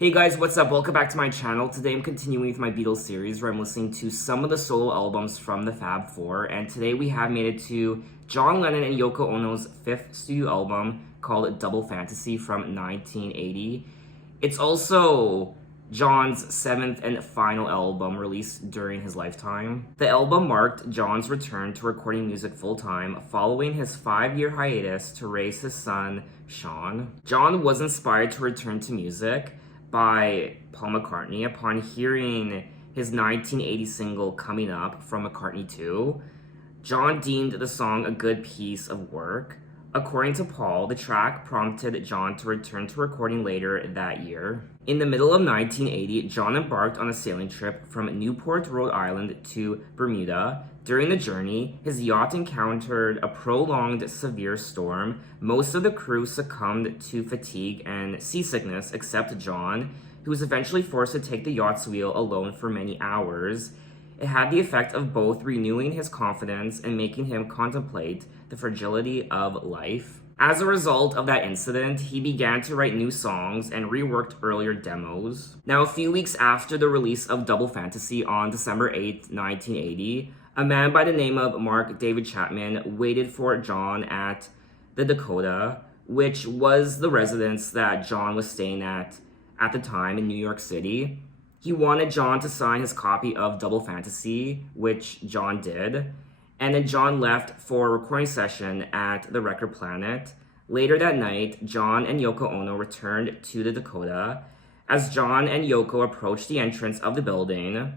Hey guys, what's up? Welcome back to my channel. Today I'm continuing with my Beatles series where I'm listening to some of the solo albums from the Fab Four, and today we have made it to John Lennon and Yoko Ono's fifth studio album called Double Fantasy from 1980. It's also John's seventh and final album released during his lifetime. The album marked John's return to recording music full-time following his 5-year hiatus to raise his son, Sean. John was inspired to return to music by Paul McCartney upon hearing his 1980 single Coming Up from McCartney 2. John deemed the song a good piece of work. According to Paul, the track prompted John to return to recording later that year. In the middle of 1980, John embarked on a sailing trip from Newport, Rhode Island to Bermuda. During the journey, his yacht encountered a prolonged severe storm. Most of the crew succumbed to fatigue and seasickness except John, who was eventually forced to take the yacht's wheel alone for many hours. It had the effect of both renewing his confidence and making him contemplate the fragility of life. As a result of that incident, he began to write new songs and reworked earlier demos. Now, a few weeks after the release of Double Fantasy on December 8th, 1980, a man by the name of Mark David Chapman waited for John at the Dakota, which was the residence that John was staying at the time in New York City. He wanted John to sign his copy of Double Fantasy, which John did, and then John left for a recording session at the Record Planet. Later that night, John and Yoko Ono returned to the Dakota. As John and Yoko approached the entrance of the building,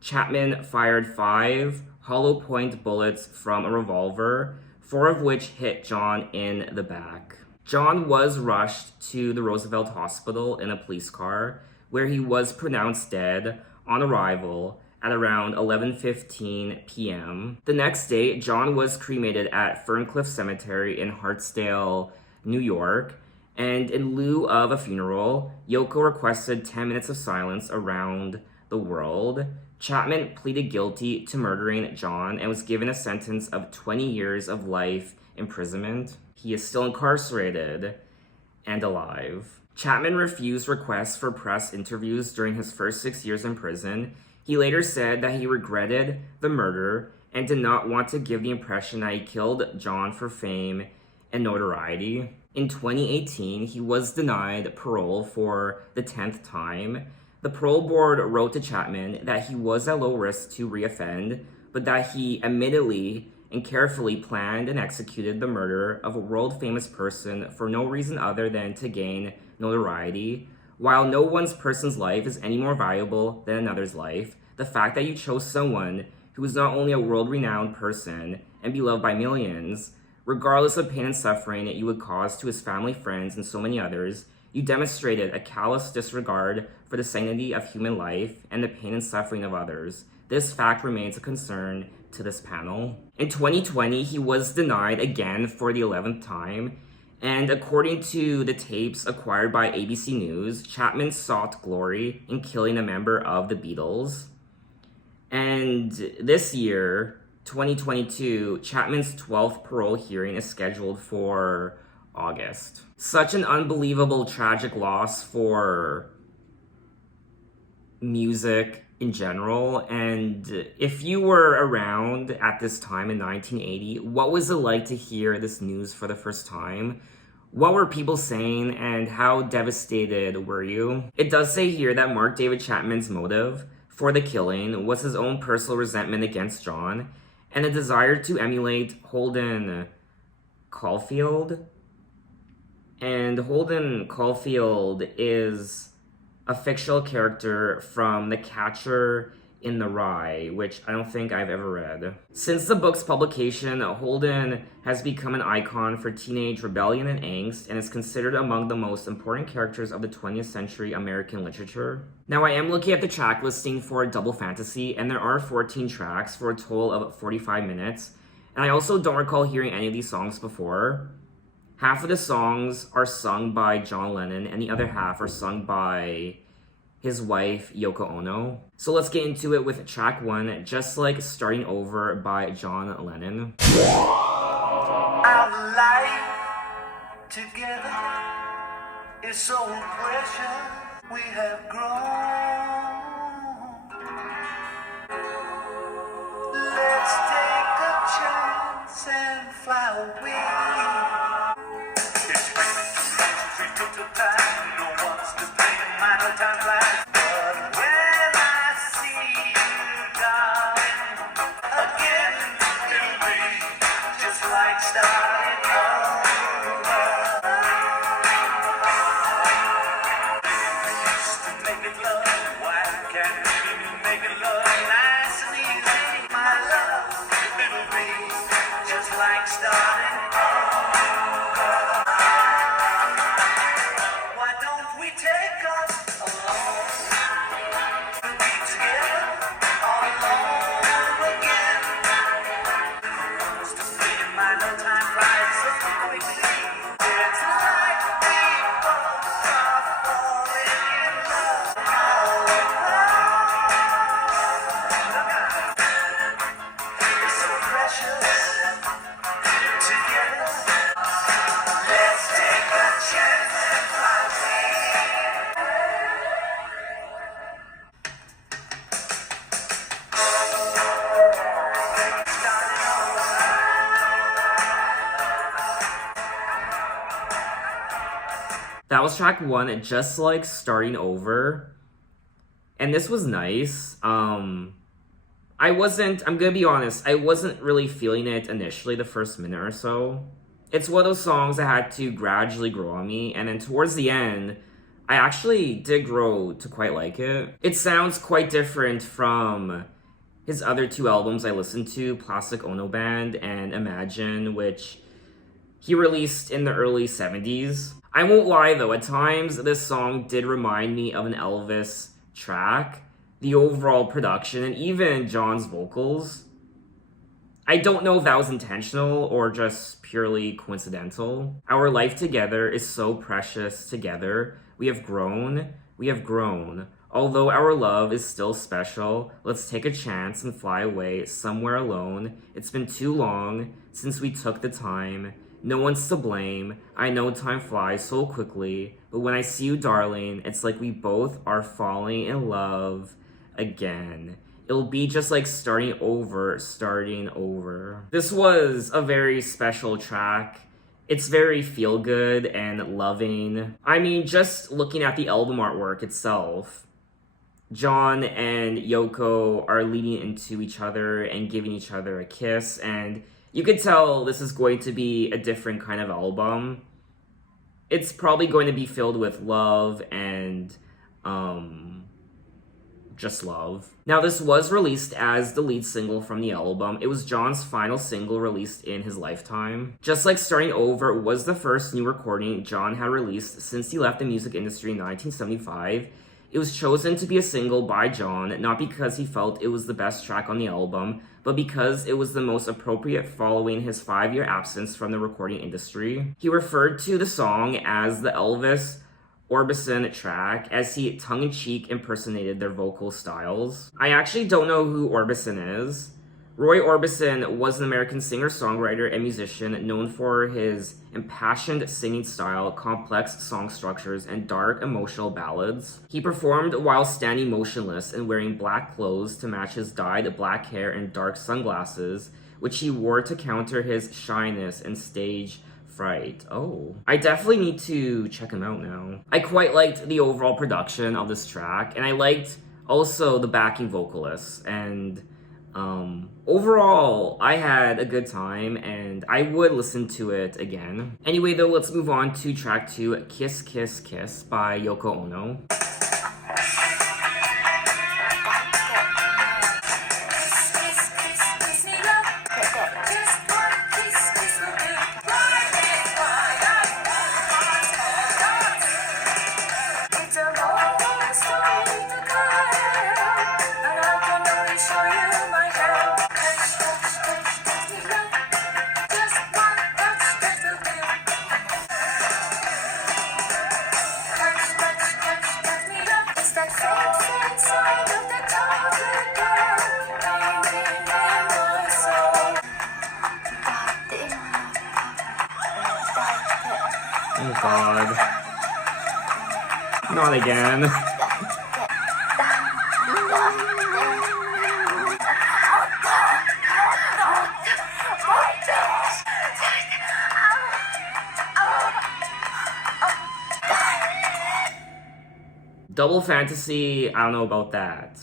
Chapman fired 5 hollow point bullets from a revolver, 4 of which hit John in the back. John was rushed to the Roosevelt Hospital in a police car, where he was pronounced dead on arrival at around 11:15 p.m. The next day, John was cremated at Ferncliff Cemetery in Hartsdale, New York, and in lieu of a funeral, Yoko requested 10 minutes of silence around the world. Chapman pleaded guilty to murdering John and was given a sentence of 20 years of life imprisonment. He is still incarcerated and alive. Chapman refused requests for press interviews during his first 6 years in prison. He later said that he regretted the murder and did not want to give the impression that he killed John for fame and notoriety. In 2018, he was denied parole for the 10th time. The parole board wrote to Chapman that he was at low risk to reoffend, but that he admittedly and carefully planned and executed the murder of a world-famous person for no reason other than to gain notoriety. While no one person's life is any more valuable than another's life, the fact that you chose someone who is not only a world-renowned person and beloved by millions, regardless of pain and suffering that you would cause to his family, friends, and so many others, you demonstrated a callous disregard for the sanctity of human life and the pain and suffering of others. This fact remains a concern to this panel. In 2020, he was denied again for the 11th time, and according to the tapes acquired by ABC News, Chapman sought glory in killing a member of the Beatles. And this year, 2022, Chapman's 12th parole hearing is scheduled for August. Such an unbelievable, tragic loss for music in general. And if you were around at this time in 1980, what was it like to hear this news for the first time? What were people saying and how devastated were you? It does say here that Mark David Chapman's motive for the killing was his own personal resentment against John and a desire to emulate Holden Caulfield. And Holden Caulfield is a fictional character from The Catcher in the Rye, which I don't think I've ever read. Since the book's publication, Holden has become an icon for teenage rebellion and angst and is considered among the most important characters of the 20th century American literature. Now, I am looking at the track listing for Double Fantasy, and there are 14 tracks for a total of 45 minutes. And I also don't recall hearing any of these songs before. Half of the songs are sung by John Lennon, and the other half are sung by his wife, Yoko Ono. So let's get into it with track 1, Just Like Starting Over by John Lennon. Our life together is so precious. We have grown. Let's take a chance and fly away. We took the time, no one's to blame. Minor time flies. But when I see you, darling, again, it'll be just like starting over. Used to make it love. Why can't we make it love nice and easy? My love, it'll be just like starting over. Why don't we take us alone? Be together all alone again. Wants to be in my no time flies so quickly. It's like we both are falling in love. It's so precious together. Let's take a chance and fly away. Starting over. That was track 1, Just Like Starting Over. And this was nice. I'm gonna be honest, I wasn't really feeling it initially the first minute or so. It's one of those songs that had to gradually grow on me, and then towards the end, I actually did grow to quite like it. It sounds quite different from his other 2 albums I listened to, Plastic Ono Band and Imagine, which he released in the early 70s. I won't lie though, at times this song did remind me of an Elvis track. The overall production and even John's vocals. I don't know if that was intentional or just purely coincidental. Our life together is so precious together. We have grown. Although our love is still special, let's take a chance and fly away somewhere alone. It's been too long since we took the time. No one's to blame. I know time flies so quickly, but when I see you, darling, it's like we both are falling in love again. It'll be just like starting over. This was a very special track. It's very feel-good and loving. I mean, just looking at the album artwork itself, John and Yoko are leaning into each other and giving each other a kiss, and you could tell this is going to be a different kind of album. It's probably going to be filled with love and just love. Now, this was released as the lead single from the album. It was John's final single released in his lifetime. Just Like Starting Over was the first new recording John had released since he left the music industry in 1975. It was chosen to be a single by John, not because he felt it was the best track on the album, but because it was the most appropriate following his 5-year absence from the recording industry. He referred to the song as the Elvis Orbison track, as he tongue-in-cheek impersonated their vocal styles. I actually don't know who Orbison is. Roy Orbison was an American singer-songwriter and musician known for his impassioned singing style, complex song structures, and dark emotional ballads. He performed while standing motionless and wearing black clothes to match his dyed black hair and dark sunglasses, which he wore to counter his shyness and stage fright. Oh. I definitely need to check him out now. I quite liked the overall production of this track, and I liked also the backing vocalists, and overall, I had a good time, and I would listen to it again. Anyway, though, let's move on to track 2, Kiss Kiss Kiss by Yoko Ono. on again. Double fantasy, I don't know about that.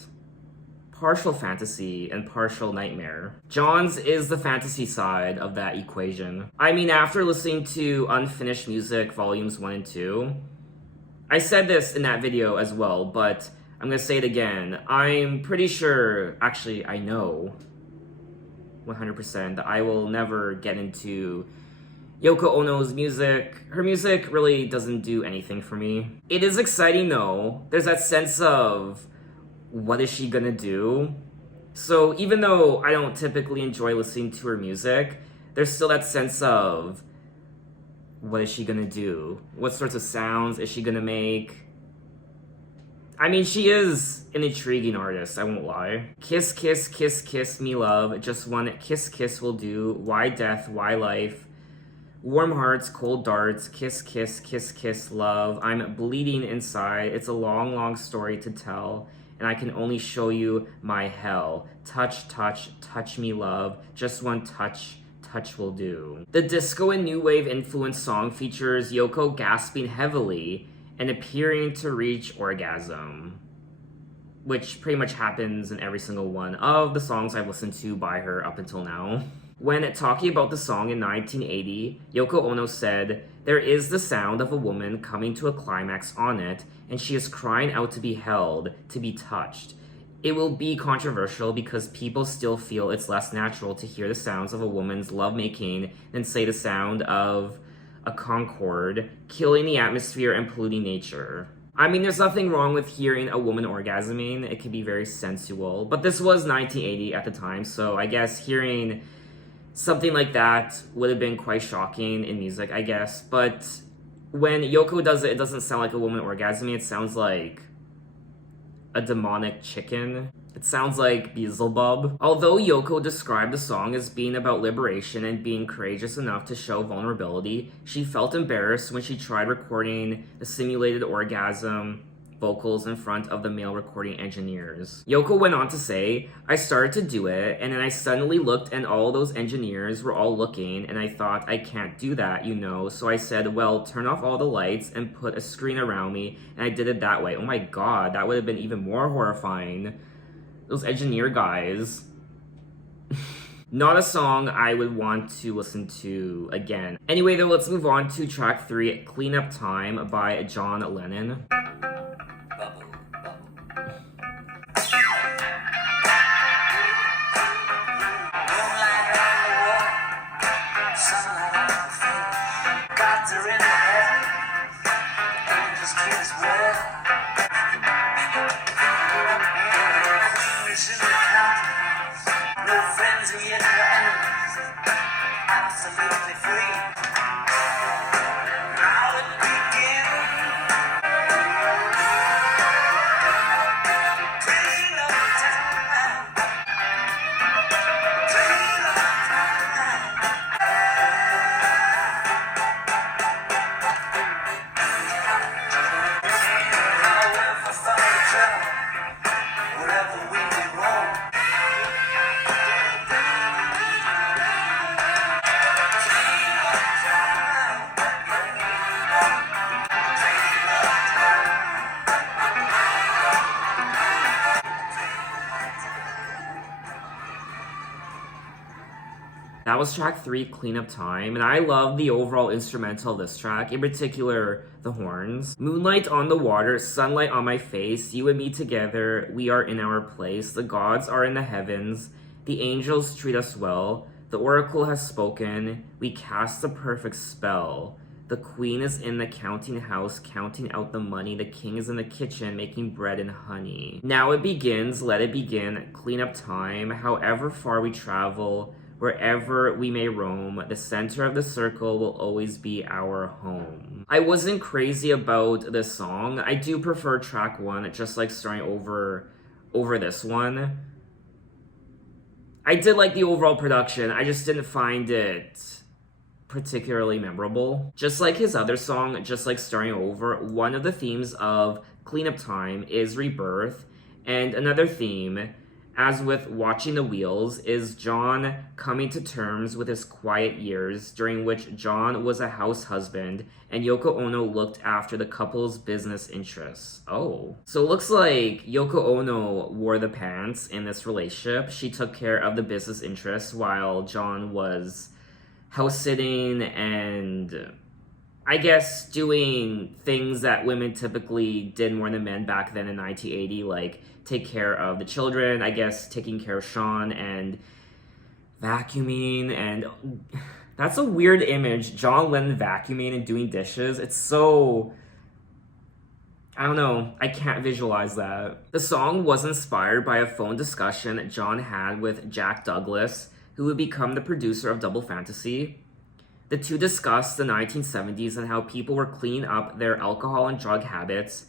Partial fantasy and partial nightmare. John's is the fantasy side of that equation. I mean, after listening to Unfinished Music Volumes 1 and 2, I said this in that video as well, but I'm gonna say it again. I'm pretty sure, actually, I know 100% that I will never get into Yoko Ono's music. Her music really doesn't do anything for me. It is exciting though. There's that sense of, what is she gonna do? So even though I don't typically enjoy listening to her music, there's still that sense of, what is she gonna do? What sorts of sounds is she gonna make? I mean, she is an intriguing artist, I won't lie. Kiss, kiss, kiss, kiss me love. Just one kiss, kiss will do. Why death, why life? Warm hearts, cold darts, kiss, kiss, kiss, kiss, love. I'm bleeding inside. It's a long, long story to tell, and I can only show you my hell. Touch, touch, touch me, love. Just one touch, touch will do. The disco and new wave influenced song features Yoko gasping heavily and appearing to reach orgasm, which pretty much happens in every single one of the songs I've listened to by her up until now. When talking about the song in 1980, Yoko Ono said, "There is the sound of a woman coming to a climax on it, and she is crying out to be held, to be touched. It will be controversial because people still feel it's less natural to hear the sounds of a woman's lovemaking than, say, the sound of a Concorde, killing the atmosphere and polluting nature." I mean, there's nothing wrong with hearing a woman orgasming. It can be very sensual. But this was 1980 at the time, so I guess hearing something like that would have been quite shocking in music, I guess. But when Yoko does it, it doesn't sound like a woman orgasming. It sounds like a demonic chicken. It sounds like Beelzebub. Although Yoko described the song as being about liberation and being courageous enough to show vulnerability, she felt embarrassed when she tried recording the simulated orgasm vocals in front of the male recording engineers. Yoko went on to say, "I started to do it, and then I suddenly looked and all those engineers were all looking, and I thought, I can't do that, you know, so I said, well, turn off all the lights and put a screen around me, and I did it that way." Oh my god, that would have been even more horrifying. Those engineer guys. Not a song I would want to listen to again. Anyway though, let's move on to track 3, Cleanup Time by John Lennon. Absolutely free. Now it begins. Clean up time. Clean up time. However far we travel, whatever we did wrong. That was track 3, Cleanup Time, and I love the overall instrumental of this track, in particular, the horns. Moonlight on the water, sunlight on my face, you and me together, we are in our place, the gods are in the heavens, the angels treat us well, the oracle has spoken, we cast the perfect spell. The queen is in the counting house, counting out the money. The king is in the kitchen, making bread and honey. Now it begins, let it begin, cleanup time, however far we travel, wherever we may roam, the center of the circle will always be our home. I wasn't crazy about this song. I do prefer track 1, just like starting over this one. I did like the overall production, I just didn't find it particularly memorable. Just like his other song, just like starting over, one of the themes of cleanup time is rebirth, and another theme, as with Watching the Wheels, is John coming to terms with his quiet years during which John was a house husband and Yoko Ono looked after the couple's business interests. Oh. So it looks like Yoko Ono wore the pants in this relationship. She took care of the business interests while John was house sitting and I guess doing things that women typically did more than men back then in 1980, like take care of the children, I guess taking care of Sean and vacuuming, and that's a weird image, John Lennon vacuuming and doing dishes. It's so, I don't know, I can't visualize that. The song was inspired by a phone discussion John had with Jack Douglas, who would become the producer of Double Fantasy. The two discussed the 1970s and how people were cleaning up their alcohol and drug habits,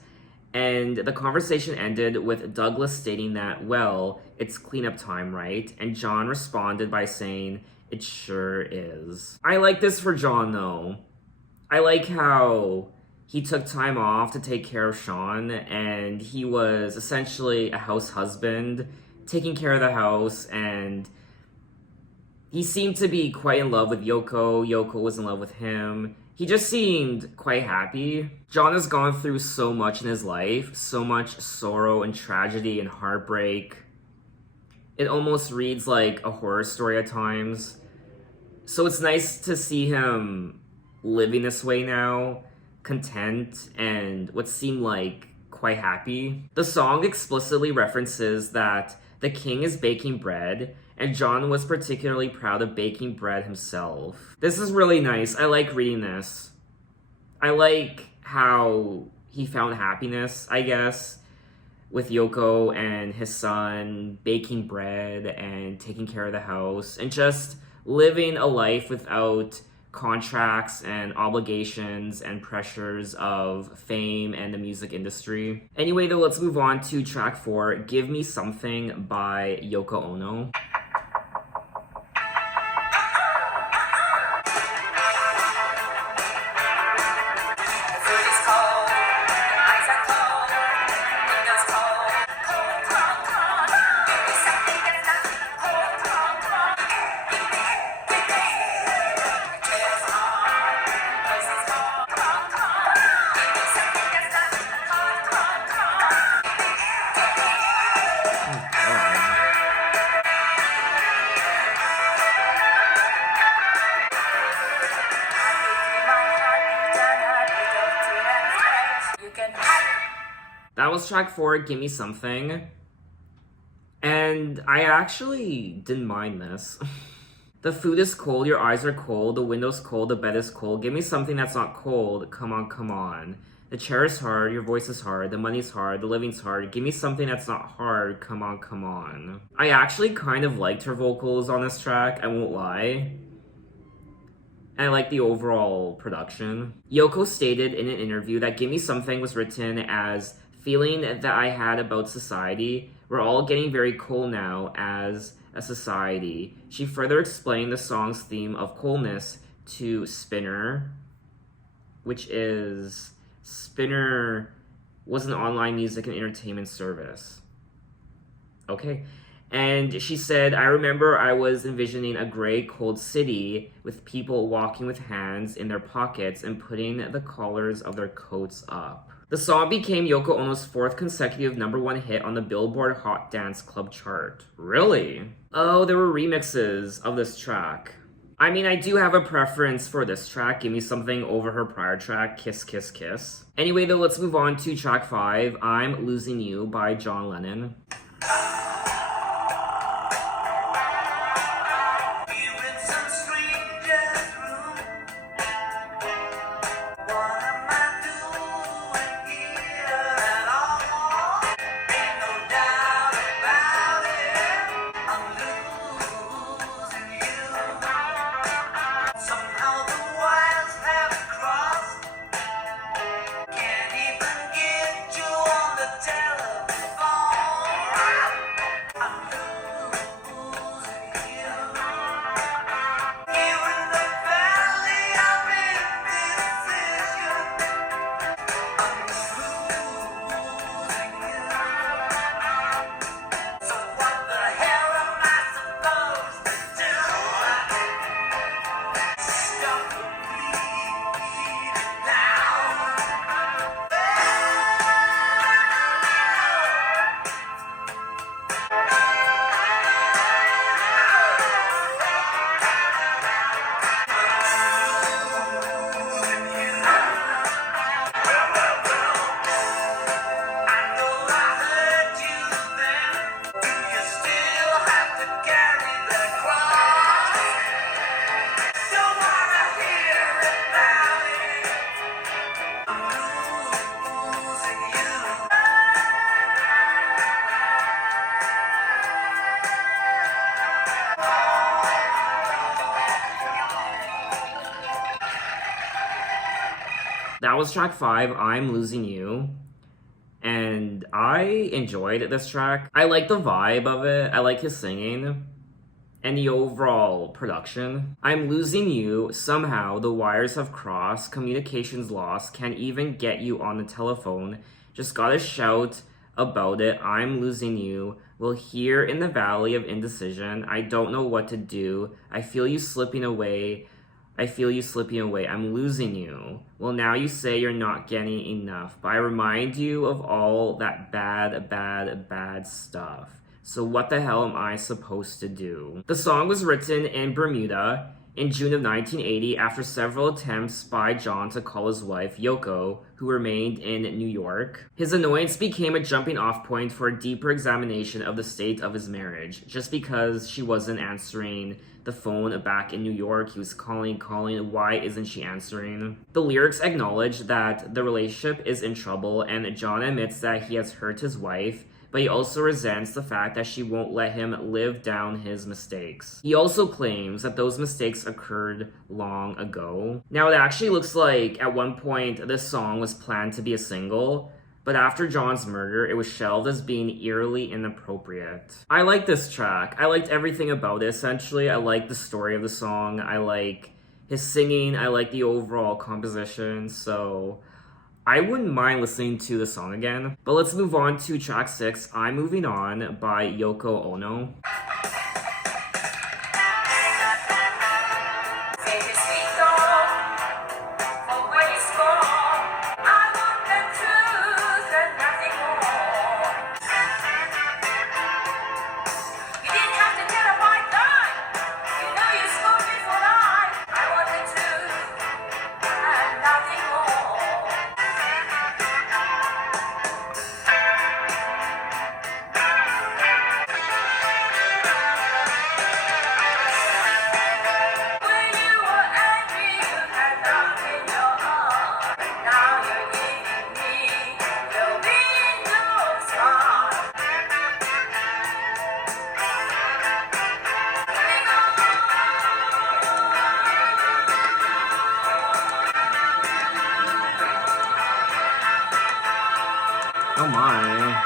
and the conversation ended with Douglas stating that, well, it's cleanup time, right? And John responded by saying, it sure is. I like this for John, though. I like how he took time off to take care of Sean, and he was essentially a house husband, taking care of the house, and he seemed to be quite in love with Yoko. Yoko was in love with him. He just seemed quite happy. John has gone through so much in his life, so much sorrow and tragedy and heartbreak. It almost reads like a horror story at times. So it's nice to see him living this way now, content and what seemed like quite happy. The song explicitly references that the king is baking bread, and John was particularly proud of baking bread himself. This is really nice. I like reading this. I like how he found happiness, I guess, with Yoko and his son baking bread and taking care of the house and just living a life without contracts and obligations and pressures of fame and the music industry. Anyway, though, let's move on to track 4, Give Me Something by Yoko Ono. That was track 4, Give Me Something. And I actually didn't mind this. The food is cold, your eyes are cold, the window's cold, the bed is cold. Give me something that's not cold, come on, come on. The chair is hard, your voice is hard, the money's hard, the living's hard. Give me something that's not hard, come on, come on. I actually kind of liked her vocals on this track, I won't lie. And I like the overall production. Yoko stated in an interview that Give Me Something was written as feeling that I had about society. We're all getting very cold now as a society. She further explained the song's theme of coldness to Spinner, which is, Spinner was an online music and entertainment service. Okay. And she said, I remember I was envisioning a gray, cold city with people walking with hands in their pockets and putting the collars of their coats up. The song became Yoko Ono's 4th consecutive #1 hit on the Billboard Hot Dance Club chart. Really? Oh, there were remixes of this track. I mean, I do have a preference for this track, Give Me Something, over her prior track, Kiss, Kiss, Kiss. Anyway, though, let's move on to track 5, I'm Losing You by John Lennon. that was track 5, I'm Losing You. And I enjoyed this track. I like the vibe of it. I like his singing and the overall production. I'm Losing You. Somehow the wires have crossed. Communications lost. Can't even get you on the telephone. Just gotta shout about it. I'm losing you. We'll hear in the valley of indecision. I don't know what to do. I feel you slipping away. I feel you slipping away. I'm losing you. Well, now you say you're not getting enough, but I remind you of all that bad stuff. So what the hell am I supposed to do? The song was written in Bermuda in June of 1980 after several attempts by John to call his wife, Yoko, who remained in New York. His annoyance became a jumping off point for a deeper examination of the state of his marriage. Just because she wasn't answering the phone back in New York, he was calling, why isn't she answering? The lyrics acknowledge that the relationship is in trouble, and John admits that he has hurt his wife, but he also resents the fact that she won't let him live down his mistakes. He also claims that those mistakes occurred long ago. Now, it actually looks like at one point this song was planned to be a single, but after John's murder, it was shelved as being eerily inappropriate. I like this track. I liked everything about it, essentially. I like the story of the song. I like his singing. I like the overall composition, so I wouldn't mind listening to the song again. But let's move on to track 6, I'm Moving On by Yoko Ono. Oh my.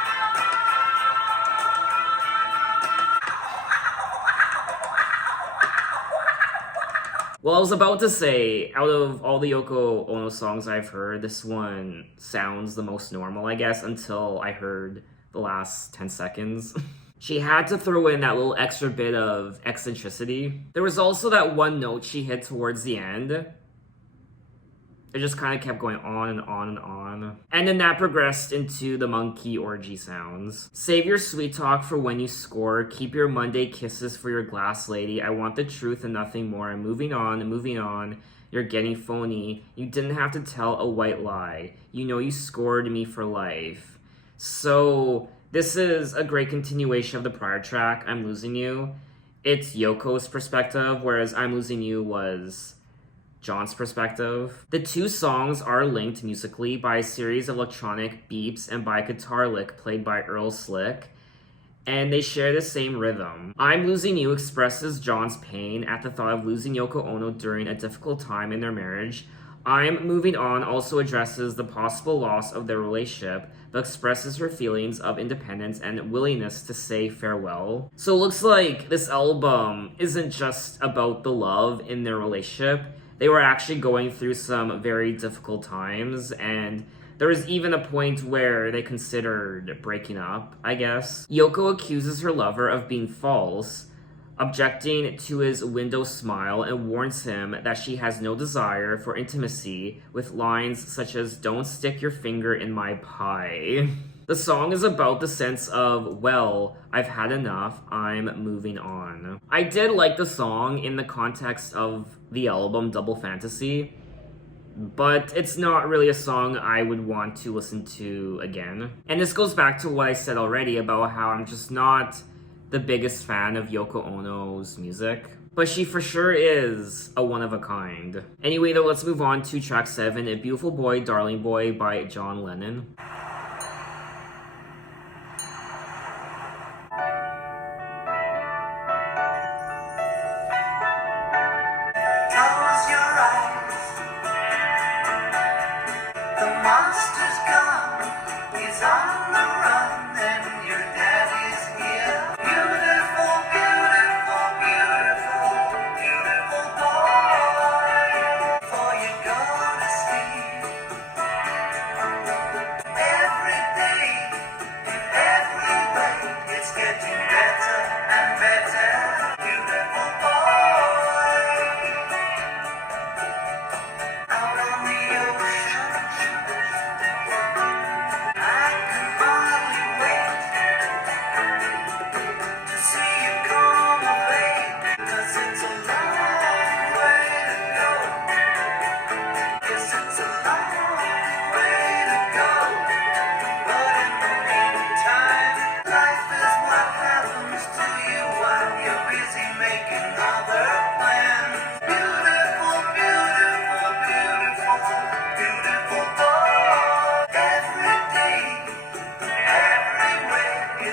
Well, I was about to say, out of all the Yoko Ono songs I've heard, this one sounds the most normal, I guess, until I heard the last 10 seconds. She had to throw in that little extra bit of eccentricity. There was also that one note she hit towards the end. It just kind of kept going on and on and on. And then that progressed into the monkey orgy sounds. Save your sweet talk for when you score. Keep your Monday kisses for your glass lady. I want the truth and nothing more. I'm moving on, moving on. You're getting phony. You didn't have to tell a white lie. You know you scored me for life. So this is a great continuation of the prior track, I'm Losing You. It's Yoko's perspective, whereas I'm Losing You was John's perspective. The two songs are linked musically by a series of electronic beeps and by a guitar lick played by Earl Slick, and they share the same rhythm. I'm Losing You expresses John's pain at the thought of losing Yoko Ono during a difficult time in their marriage. I'm Moving On also addresses the possible loss of their relationship, but expresses her feelings of independence and willingness to say farewell. So it looks like this album isn't just about the love in their relationship. They were actually going through some very difficult times, and there was even a point where they considered breaking up, I guess. Yoko accuses her lover of being false, objecting to his window smile, and warns him that she has no desire for intimacy, with lines such as, "Don't stick your finger in my pie." The song is about the sense of, well, I've had enough, I'm moving on. I did like the song in the context of the album Double Fantasy, but it's not really a song I would want to listen to again. And this goes back to what I said already about how I'm just not the biggest fan of Yoko Ono's music. But she for sure is a one of a kind. Anyway though, let's move on to track 7, A Beautiful Boy, Darling Boy by John Lennon. Close your eyes.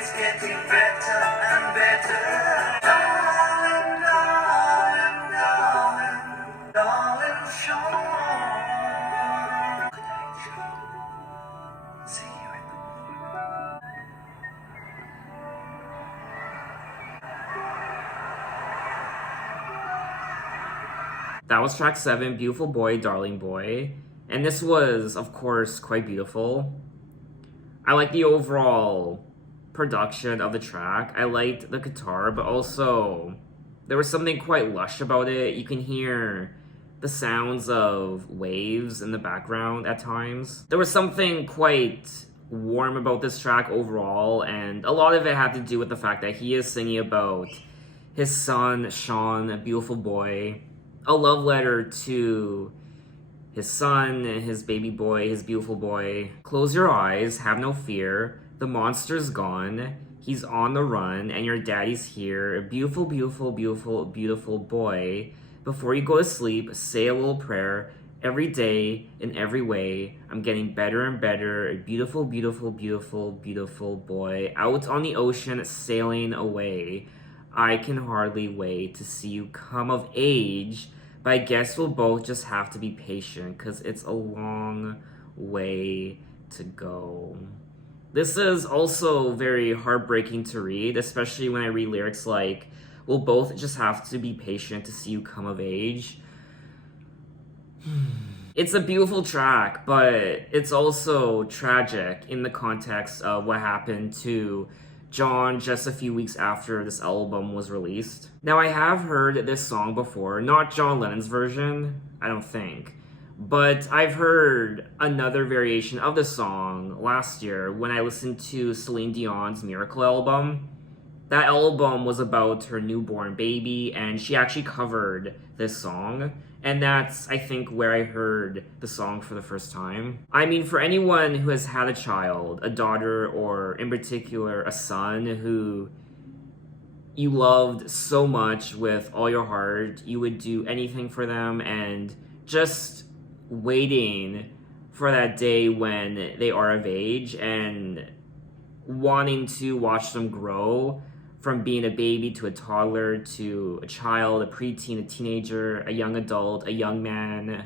It's getting better and better. Darling, darling, darling, darling, Sean. Good night, Sean. See you in the morning. That was track 7, Beautiful Boy, Darling Boy. And this was, of course, quite beautiful. I like the overall production of the track. I liked the guitar, but also there was something quite lush about it. You can hear the sounds of waves in the background at times. There was something quite warm about this track overall, and a lot of it had to do with the fact that he is singing about his son, Sean, a beautiful boy, a love letter to his son, his baby boy, his beautiful boy. Close your eyes, have no fear. The monster's gone. He's on the run, and your daddy's here. A beautiful, beautiful, beautiful, beautiful boy. Before you go to sleep, say a little prayer. Every day, in every way, I'm getting better and better. A beautiful, beautiful, beautiful, beautiful boy. Out on the ocean, sailing away. I can hardly wait to see you come of age. But I guess we'll both just have to be patient because it's a long way to go. This is also very heartbreaking to read, especially when I read lyrics like, we'll both just have to be patient to see you come of age. It's a beautiful track, but it's also tragic in the context of what happened to John just a few weeks after this album was released. Now, I have heard this song before, not John Lennon's version, I don't think, but I've heard another variation of the song last year when I listened to Celine Dion's Miracle album. That album was about her newborn baby, and she actually covered this song. And that's, I think, where I heard the song for the first time. I mean, for anyone who has had a child, a daughter, or in particular, a son who you loved so much with all your heart, you would do anything for them, and just waiting for that day when they are of age and wanting to watch them grow from being a baby to a toddler to a child, a preteen, a teenager, a young adult, a young man.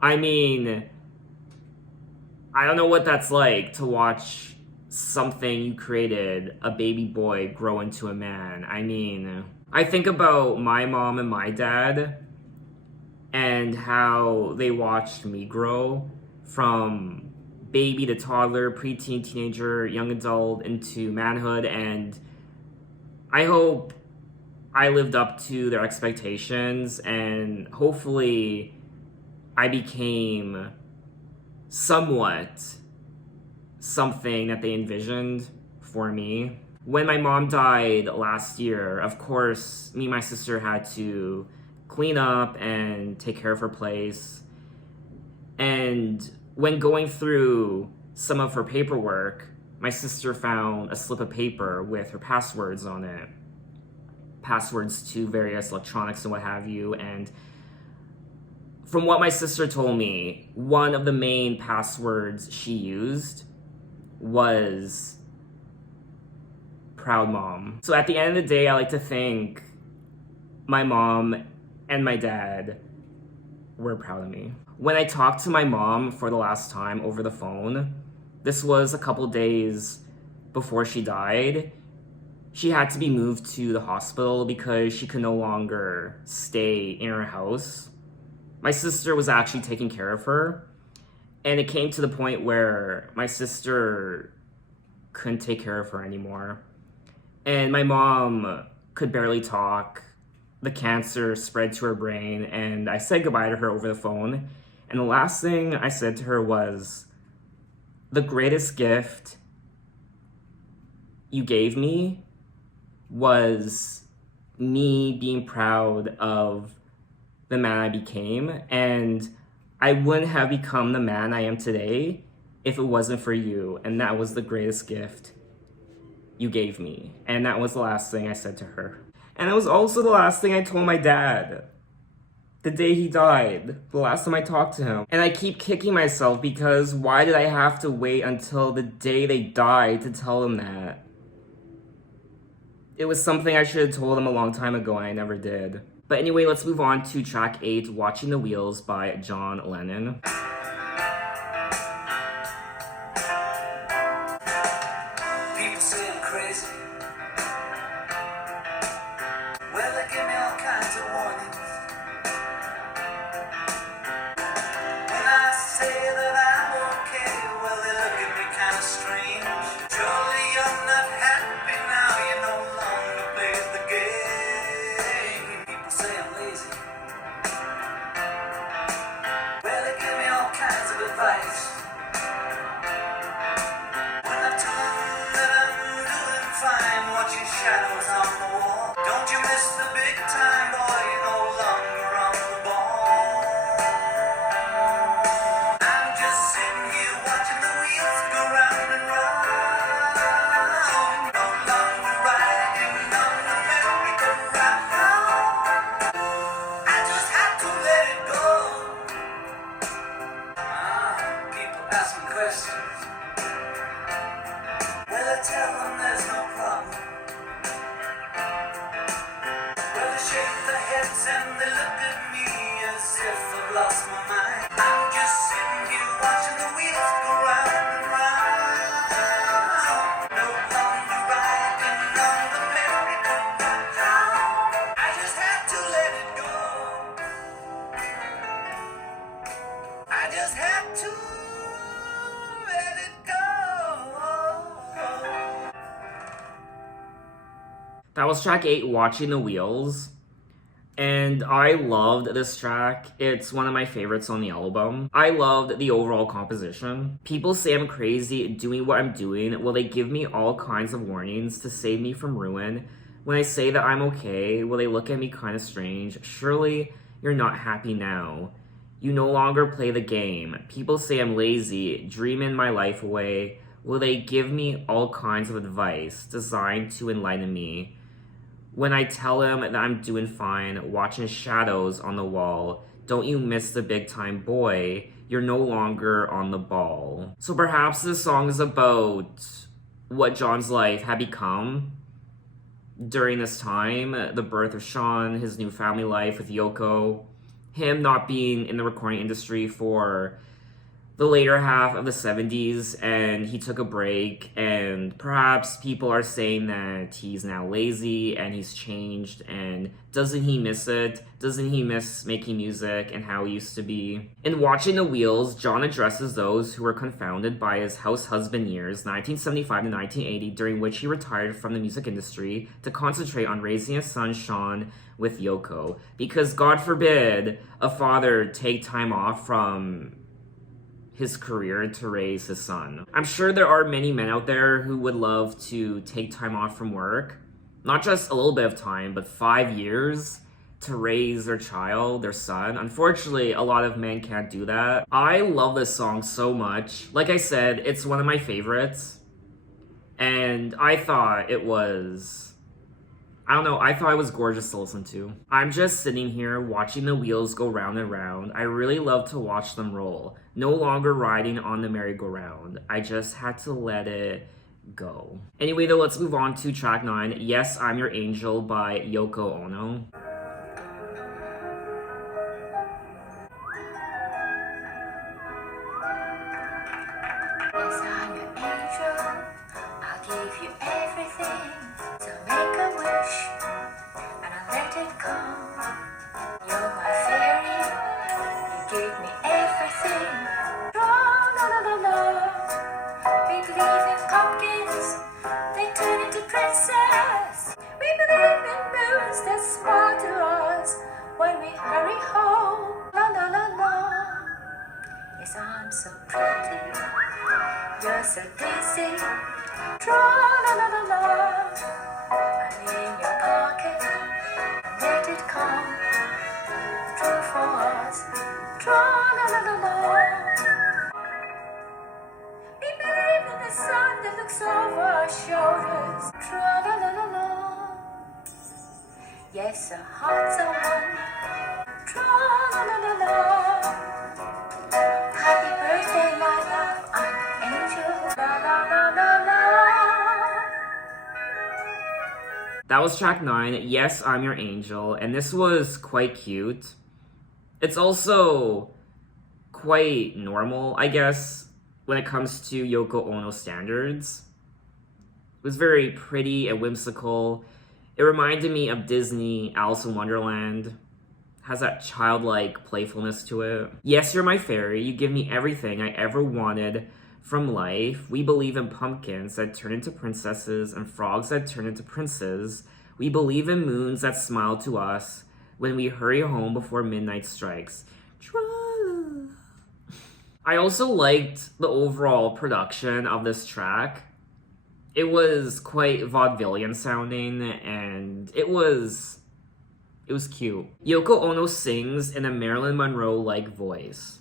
I mean, I don't know what that's like to watch something you created, a baby boy, grow into a man. I mean, I think about my mom and my dad and how they watched me grow from baby to toddler, preteen, teenager, young adult, into manhood, and I hope I lived up to their expectations, and hopefully I became somewhat something that they envisioned for me. When my mom died last year, of course, me and my sister had to clean up and take care of her place. And when going through some of her paperwork, my sister found a slip of paper with her passwords on it. Passwords to various electronics and what have you. And from what my sister told me, one of the main passwords she used was Proud Mom. So at the end of the day, I like to think my mom and my dad were proud of me. When I talked to my mom for the last time over the phone, this was a couple days before she died. She had to be moved to the hospital because she could no longer stay in her house. My sister was actually taking care of her, and it came to the point where my sister couldn't take care of her anymore. And my mom could barely talk. The cancer spread to her brain, and I said goodbye to her over the phone. And the last thing I said to her was, the greatest gift you gave me was me being proud of the man I became, and I wouldn't have become the man I am today if it wasn't for you, and that was the greatest gift you gave me. And that was the last thing I said to her. And it was also the last thing I told my dad. The day he died, the last time I talked to him. And I keep kicking myself because why did I have to wait until the day they died to tell him that? It was something I should have told him a long time ago and I never did. But anyway, let's move on to track 8, Watching the Wheels by John Lennon. People say I'm crazy. Well, they give me all kinds of warnings. When I say that I'm okay, well, they look at me kind of strange. Surely you're not happy now, you no longer play the game. People say I'm lazy. Well, they give me all kinds of advice. When I tell them that I'm doing fine, watching shadows on the wall. Don't you miss the big time, boy, you're no longer on the ball. I'm just sitting here watching the wheels go round and round. No longer riding on the merry-go-round. I just have to let it go. People ask me questions. Well, I tell them there's no problem. Well, they shake their heads and they look at me as if I've lost my mind. I'm just sitting here watching the wheels go round and round. No longer riding on the merry-go-round. I just have to let it go. I just have to let it go. That was track 8, Watching the Wheels. And I loved this track. It's one of my favorites on the album. I loved the overall composition. People say I'm crazy doing what I'm doing. Well, they give me all kinds of warnings to save me from ruin. When I say that I'm okay, well, they look at me kind of strange. Surely you're not happy now. You no longer play the game. People say I'm lazy, dreaming my life away. Well, they give me all kinds of advice designed to enlighten me. When I tell him that I'm doing fine, watching shadows on the wall, don't you miss the big time, boy, you're no longer on the ball. So perhaps this song is about what John's life had become during this time, the birth of Sean, his new family life with Yoko, him not being in the recording industry for the later half of the 70s, and he took a break, and perhaps people are saying that he's now lazy and he's changed, and doesn't he miss it? Doesn't he miss making music and how he used to be? In Watching the Wheels, John addresses those who were confounded by his house husband years, 1975 to 1980, during which he retired from the music industry to concentrate on raising his son Sean with Yoko. Because God forbid a father take time off from his career to raise his son. I'm sure there are many men out there who would love to take time off from work, not just a little bit of time, but 5 years to raise their child, their son. Unfortunately, a lot of men can't do that. I love this song so much. Like I said, it's one of my favorites, and I thought it was, I don't know, I thought it was gorgeous to listen to. I'm just sitting here watching the wheels go round and round. I really love to watch them roll. No longer riding on the merry-go-round. I just had to let it go. Anyway, though, let's move on to track 9, Yes, I'm Your Angel by Yoko Ono. Yes, I'm your angel. I'll give you everything. So make a wish and I'll let it come. You're my fairy. You gave me everything. La la la la la. We believe in pumpkins. They turn into princess. We believe in moons that smile to us when we hurry home. La la la la. Yes, I'm so pretty. You're so dizzy. Tra-la-la-la-la. I'm in your pocket. Let it come true for us. Tra-la-la-la-la. We believe in the sun that looks over our shoulders. Tra-la-la-la-la. Yes, our hearts are one. Tra-la-la-la-la. Happy birthday, my love, I'm an angel. La la la la la. That was track 9, Yes, I'm Your Angel, and this was quite cute. It's also quite normal, I guess, when it comes to Yoko Ono standards. It was very pretty and whimsical. It reminded me of Disney, Alice in Wonderland. Has that childlike playfulness to it. Yes, you're my fairy. You give me everything I ever wanted from life. We believe in pumpkins that turn into princesses and frogs that turn into princes. We believe in moons that smile to us when we hurry home before midnight strikes. Tra-la-la. I also liked the overall production of this track. It was quite vaudevillian sounding, and it was cute. Yoko Ono sings in a Marilyn Monroe-like voice.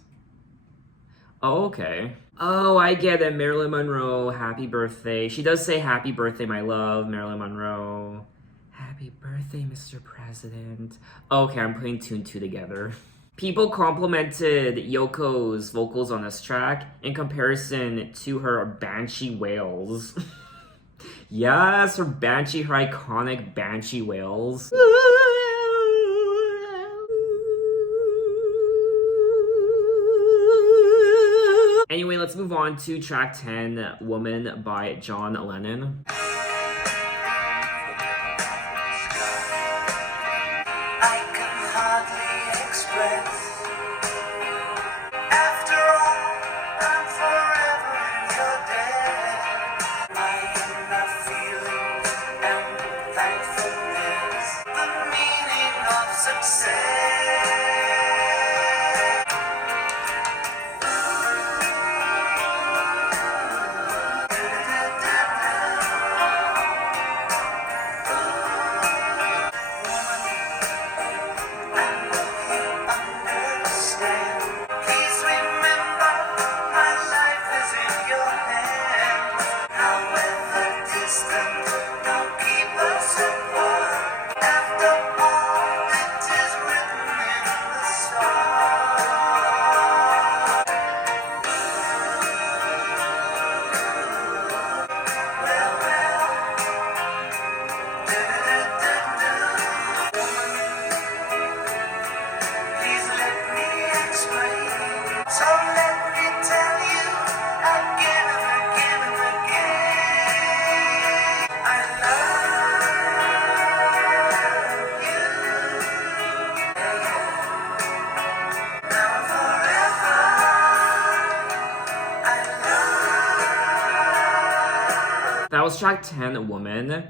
Oh, okay. Oh, I get it. Marilyn Monroe, happy birthday. She does say happy birthday, my love, Marilyn Monroe. Happy birthday, Mr. President. Okay, I'm putting two and two together. People complimented Yoko's vocals on this track in comparison to her banshee wails. Yes, her iconic banshee wails. Anyway, let's move on to track 10, Woman by John Lennon. I can hardly express. After all, I'm forever in your debt. My inner feeling and thankfulness, the meaning of success. Please remember, my life is in your hands. However distant, don't keep us apart. After all, it is written in the stars. Well, please let me explain. So let me tell you again and again and again. I love you. Now forever. I love. That was track 10, Woman.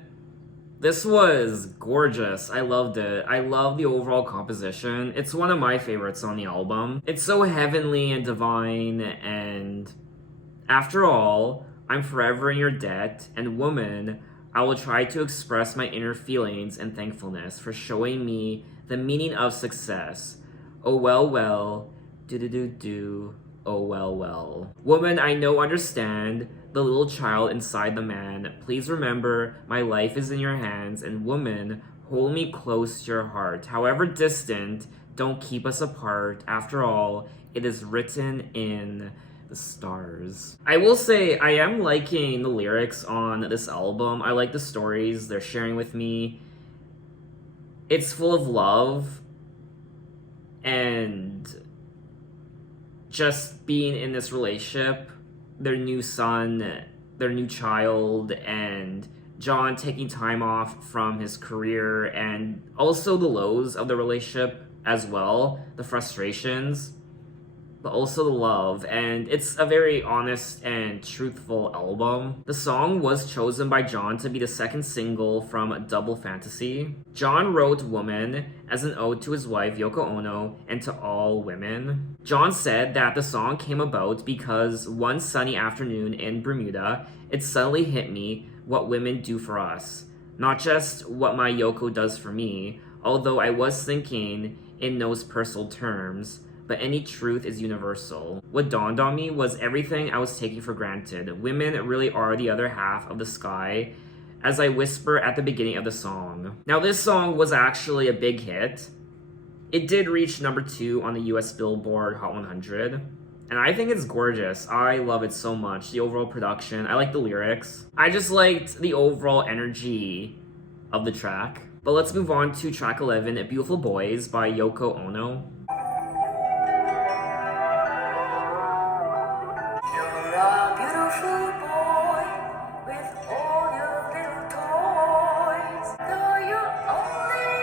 This was gorgeous. I loved it. I love the overall composition. It's one of my favorites on the album. It's so heavenly and divine, and after all, I'm forever in your debt, and woman, I will try to express my inner feelings and thankfulness for showing me the meaning of success. Oh well, do, oh well. Woman, I know, understand, the little child inside the man. Please remember, my life is in your hands, and woman, hold me close to your heart. However distant, don't keep us apart. After all, it is written in the stars. I will say, I am liking the lyrics on this album. I like the stories they're sharing with me. It's full of love and just being in this relationship, their new son, their new child, and John taking time off from his career, and also the lows of the relationship as well, the frustrations, but also the love. And it's a very honest and truthful album. The song was chosen by John to be the second single from Double Fantasy. John wrote Woman as an ode to his wife Yoko Ono and to all women. John said that the song came about because one sunny afternoon in Bermuda, it suddenly hit me what women do for us. Not just what my Yoko does for me, although I was thinking in those personal terms, but any truth is universal. What dawned on me was everything I was taking for granted. Women really are the other half of the sky, as I whisper at the beginning of the song. Now, this song was actually a big hit. It did reach number 2 on the US Billboard Hot 100. And I think it's gorgeous. I love it so much. The overall production. I like the lyrics. I just liked the overall energy of the track. But let's move on to track 11, Beautiful Boys by Yoko Ono. You're a beautiful boy with all your little toys. Though you're only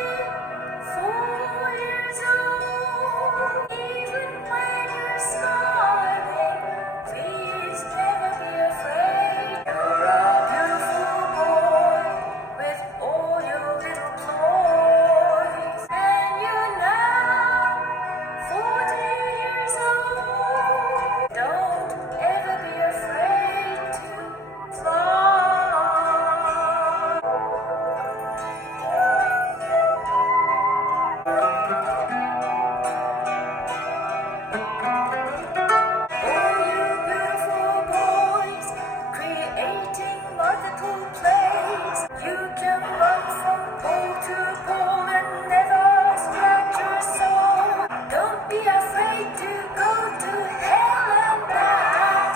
4 years old, even when you're smiling, please never be afraid. You're a beautiful boy with all your little toys, and you're now 40 years old. Don't ever be afraid to fly. Oh, you beautiful boys, creating multiple plays. You can run from pole to pole and never scratch your soul. Don't be afraid to go to hell and back.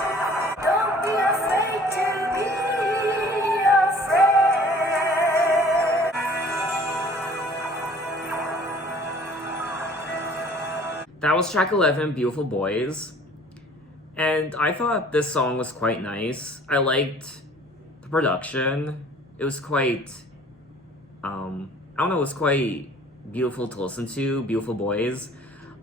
Don't be afraid to be afraid. That was track 11, Beautiful Boys. And I thought this song was quite nice. I liked the production. It was quite, I don't know, it was quite beautiful to listen to, Beautiful Boys.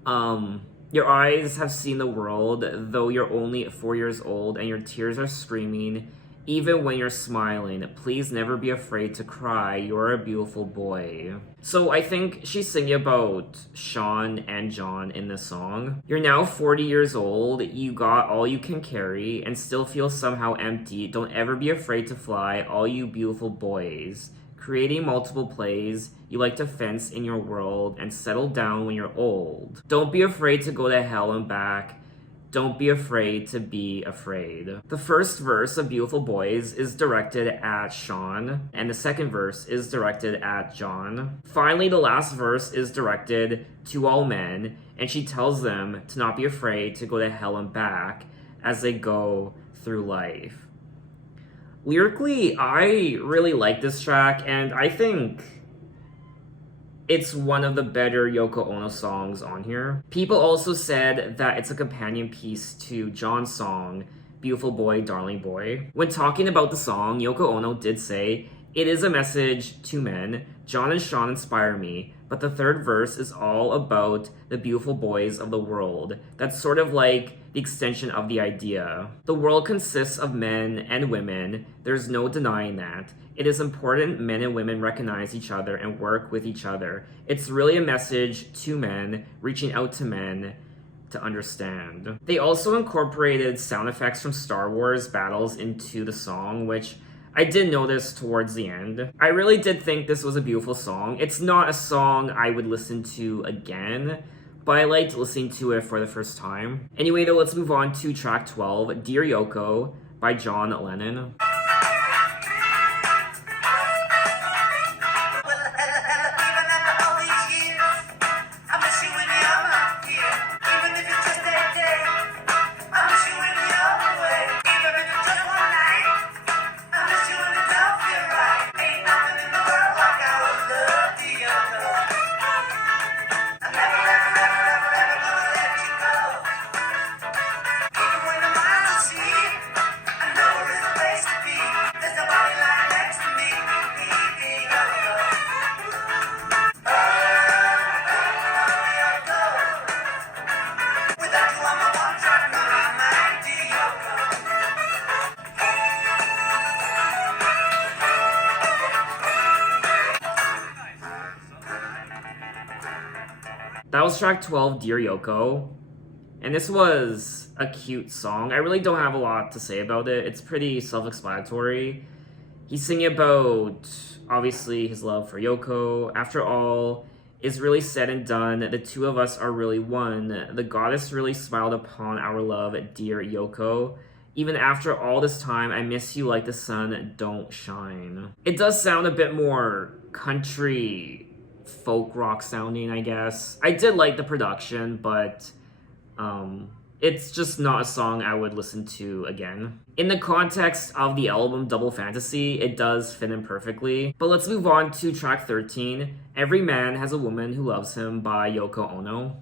Your eyes have seen the world, though you're only 4 years old and your tears are streaming. Even when you're smiling, please never be afraid to cry. You're a beautiful boy. So I think she's singing about Sean and John in this song. You're now 40 years old, you got all you can carry, and still feel somehow empty. Don't ever be afraid to fly, all you beautiful boys. Creating multiple plays, you like to fence in your world and settle down when you're old. Don't be afraid to go to hell and back. Don't be afraid to be afraid. The first verse of Beautiful Boys is directed at Sean, and the second verse is directed at John. Finally, the last verse is directed to all men, and she tells them to not be afraid to go to hell and back as they go through life. Lyrically, I really like this track, and I think it's one of the better Yoko Ono songs on here. People also said that it's a companion piece to John's song, Beautiful Boy, Darling Boy. When talking about the song, Yoko Ono did say, "It is a message to men. John and Sean inspire me, but the third verse is all about the beautiful boys of the world. That's sort of like the extension of the idea. The world consists of men and women. There's no denying that. It is important men and women recognize each other and work with each other. It's really a message to men, reaching out to men to understand." They also incorporated sound effects from Star Wars battles into the song, which I did notice towards the end. I really did think this was a beautiful song. It's not a song I would listen to again, but I liked listening to it for the first time. Anyway, though, let's move on to track 12, Dear Yoko by John Lennon. Well, even after all these years, I miss you when you're not here. Even if it's just a day, I miss you when you're away. Even if it's just one night, I miss you when it don't feel right. Ain't nothing in the world like our love, dear Yoko. I'm never, ever, ever, ever, ever gonna let you go. Even when the miles are steep, I know there is a place to be. There's nobody lying next to me, dear Yoko. Without you, I'm a one-track mind, my dear Yoko. That was track 12, Dear Yoko. And this was a cute song. I really don't have a lot to say about it. It's pretty self-explanatory. He's singing about, obviously, his love for Yoko. After all is really said and done, the two of us are really one. The goddess really smiled upon our love, dear Yoko. Even after all this time, I miss you like the sun don't shine. It does sound a bit more country folk rock sounding, I guess. I did like the production, but It's just not a song I would listen to again. In the context of the album Double Fantasy, it does fit in perfectly. But let's move on to track 13, Every Man Has a Woman Who Loves Him by Yoko Ono.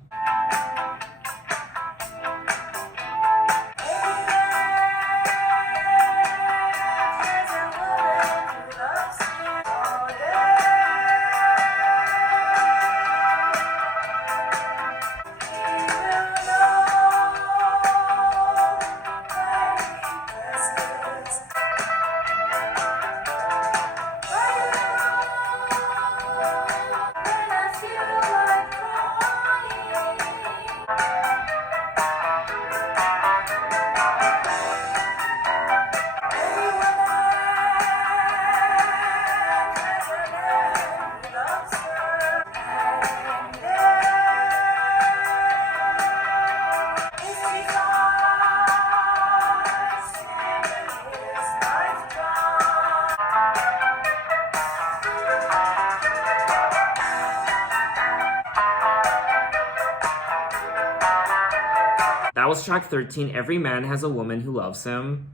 That was track 13, Every Man Has a Woman Who Loves Him.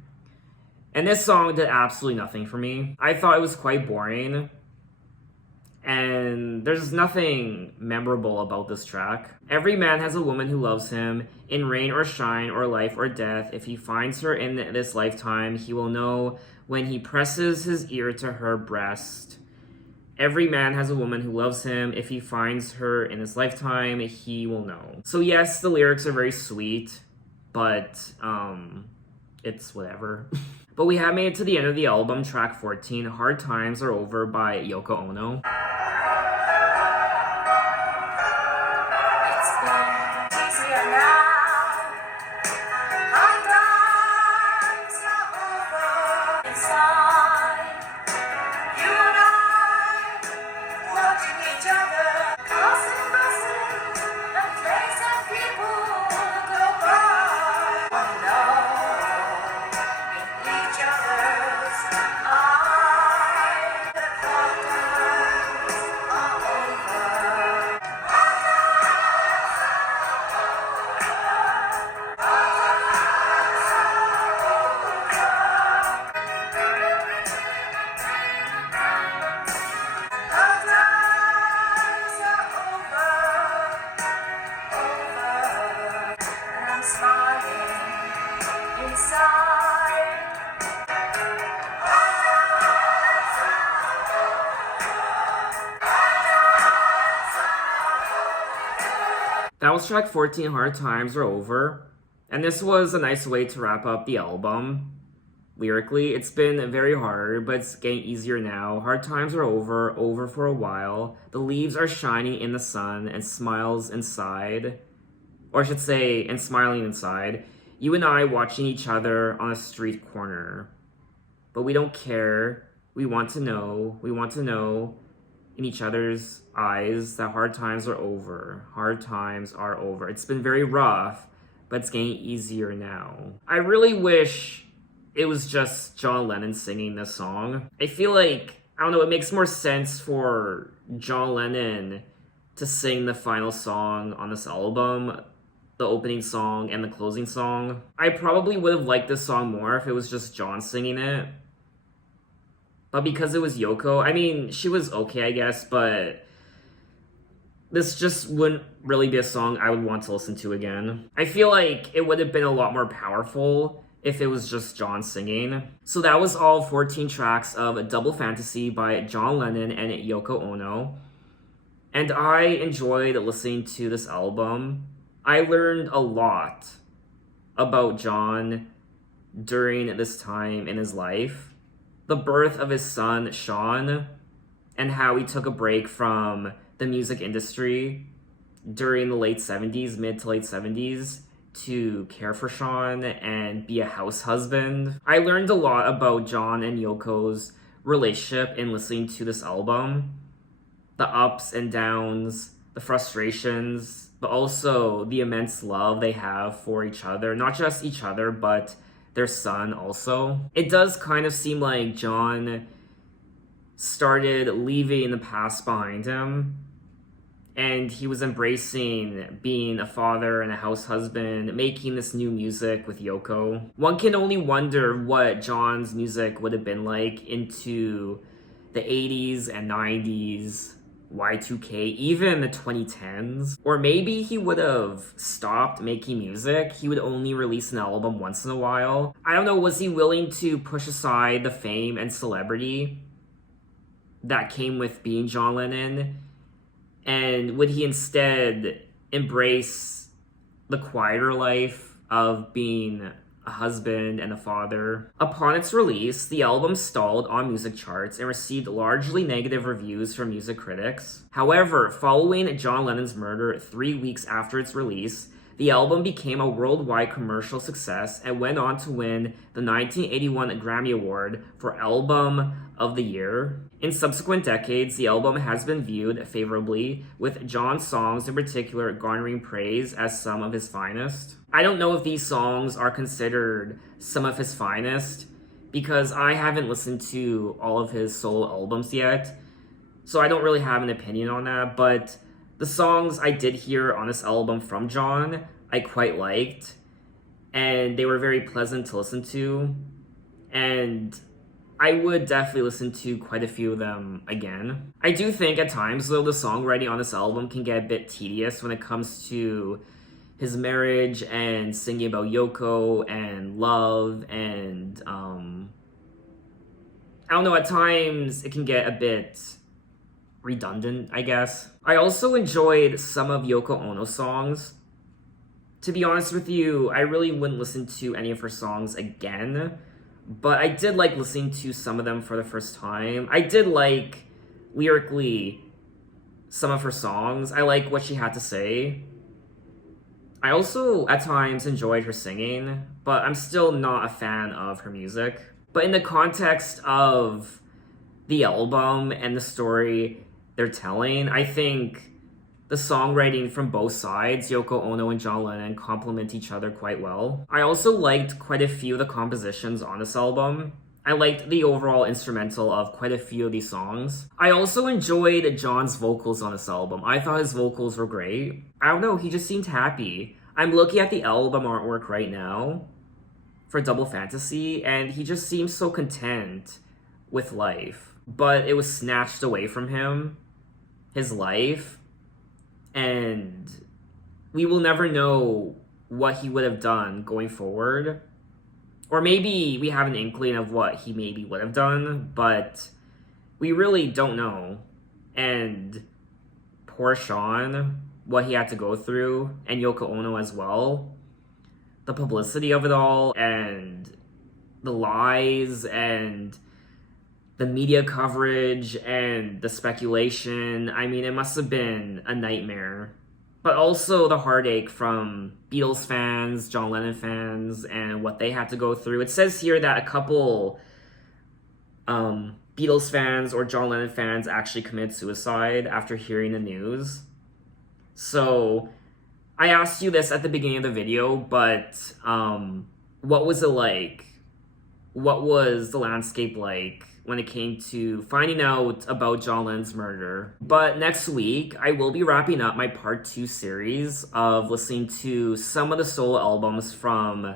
And this song did absolutely nothing for me. I thought it was quite boring. And there's nothing memorable about this track. Every man has a woman who loves him. In rain or shine or life or death, if he finds her in this lifetime, he will know when he presses his ear to her breast. Every man has a woman who loves him. If he finds her in his lifetime, he will know. So yes, the lyrics are very sweet, but it's whatever. But we have made it to the end of the album, track 14, Hard Times Are Over by Yoko Ono. It's been easier now. Hard times are over. Inside, you and I watching each other, crossing buses, the place that people go by. Oh no, in each other's eyes, the hard times are over. Hard times are over, and I'm smiling inside. That was track 14, Hard Times Are Over. And this was a nice way to wrap up the album. Lyrically, it's been very hard, but it's getting easier now. Hard times are over for a while. The leaves are shining in the sun and smiles inside. Or I should say, and smiling inside. You and I watching each other on a street corner. But we don't care. We want to know in each other's eyes that hard times are over. Hard times are over. It's been very rough, but it's getting easier now. I really wish it was just John Lennon singing this song. I feel like, I don't know, it makes more sense for John Lennon to sing the final song on this album, the opening song and the closing song. I probably would have liked this song more if it was just John singing it. But because it was Yoko, I mean, she was okay, I guess, but this just wouldn't really be a song I would want to listen to again. I feel like it would have been a lot more powerful if it was just John singing. So that was all 14 tracks of Double Fantasy by John Lennon and Yoko Ono. And I enjoyed listening to this album. I learned a lot about John during this time in his life. The birth of his son, Sean, and how he took a break from the music industry during the late 70s, mid to late 70s, to care for Sean and be a house husband. I learned a lot about John and Yoko's relationship in listening to this album. The ups and downs, the frustrations, but also the immense love they have for each other. Not just each other, but their son also. It does kind of seem like John started leaving the past behind him And he was embracing being a father and a house husband, making this new music with Yoko. One can only wonder what John's music would have been like into the 80s and 90s, Y2K, even the 2010s. Or maybe he would have stopped making music. He would only release an album once in a while. I don't know, was he willing to push aside the fame and celebrity that came with being John Lennon? And would he instead embrace the quieter life of being a husband and a father? Upon its release, the album stalled on music charts and received largely negative reviews from music critics. However, following John Lennon's murder 3 weeks after its release, the album became a worldwide commercial success and went on to win the 1981 Grammy Award for Album of the Year. In subsequent decades, the album has been viewed favorably, with John's songs in particular garnering praise as some of his finest. I don't know if these songs are considered some of his finest, because I haven't listened to all of his solo albums yet, so I don't really have an opinion on that, but the songs I did hear on this album from John, I quite liked, and they were very pleasant to listen to, and I would definitely listen to quite a few of them again. I do think at times, though, the songwriting on this album can get a bit tedious when it comes to his marriage and singing about Yoko and love, and I don't know, at times it can get a bit redundant, I guess. I also enjoyed some of Yoko Ono's songs. To be honest with you, I really wouldn't listen to any of her songs again, but I did like listening to some of them for the first time. I did like, lyrically, some of her songs. I like what she had to say. I also, at times, enjoyed her singing, but I'm still not a fan of her music. But in the context of the album and the story they're telling, I think the songwriting from both sides, Yoko Ono and John Lennon, complement each other quite well. I also liked quite a few of the compositions on this album. I liked the overall instrumental of quite a few of these songs. I also enjoyed John's vocals on this album. I thought his vocals were great. I don't know, he just seemed happy. I'm looking at the album artwork right now for Double Fantasy, and he just seems so content with life. But it was snatched away from him, his life, and we will never know what he would have done going forward. Or maybe we have an inkling of what he maybe would have done, but we really don't know. And poor Sean, what he had to go through, and Yoko Ono as well. The publicity of it all, and the lies, and the media coverage, and the speculation. I mean, it must have been a nightmare. But also the heartache from Beatles fans, John Lennon fans, and what they had to go through. It says here that a couple Beatles fans or John Lennon fans actually committed suicide after hearing the news. So I asked you this at the beginning of the video, but what was it like? What was the landscape like when it came to finding out about John Lennon's murder? But next week, I will be wrapping up my part 2 series of listening to some of the solo albums from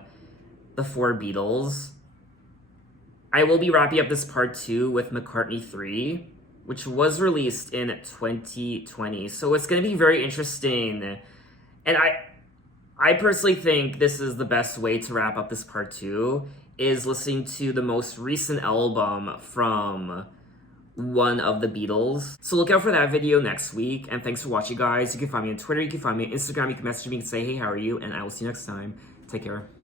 the 4 Beatles. I will be wrapping up this part 2 with McCartney 3, which was released in 2020. So it's going to be very interesting. And I personally think this is the best way to wrap up this part 2, is listening to the most recent album from one of the Beatles. So look out for that video next week, and thanks for watching, guys. You can find me on Twitter, you can find me on Instagram, you can message me and say, hey, how are you? And I will see you next time. Take care.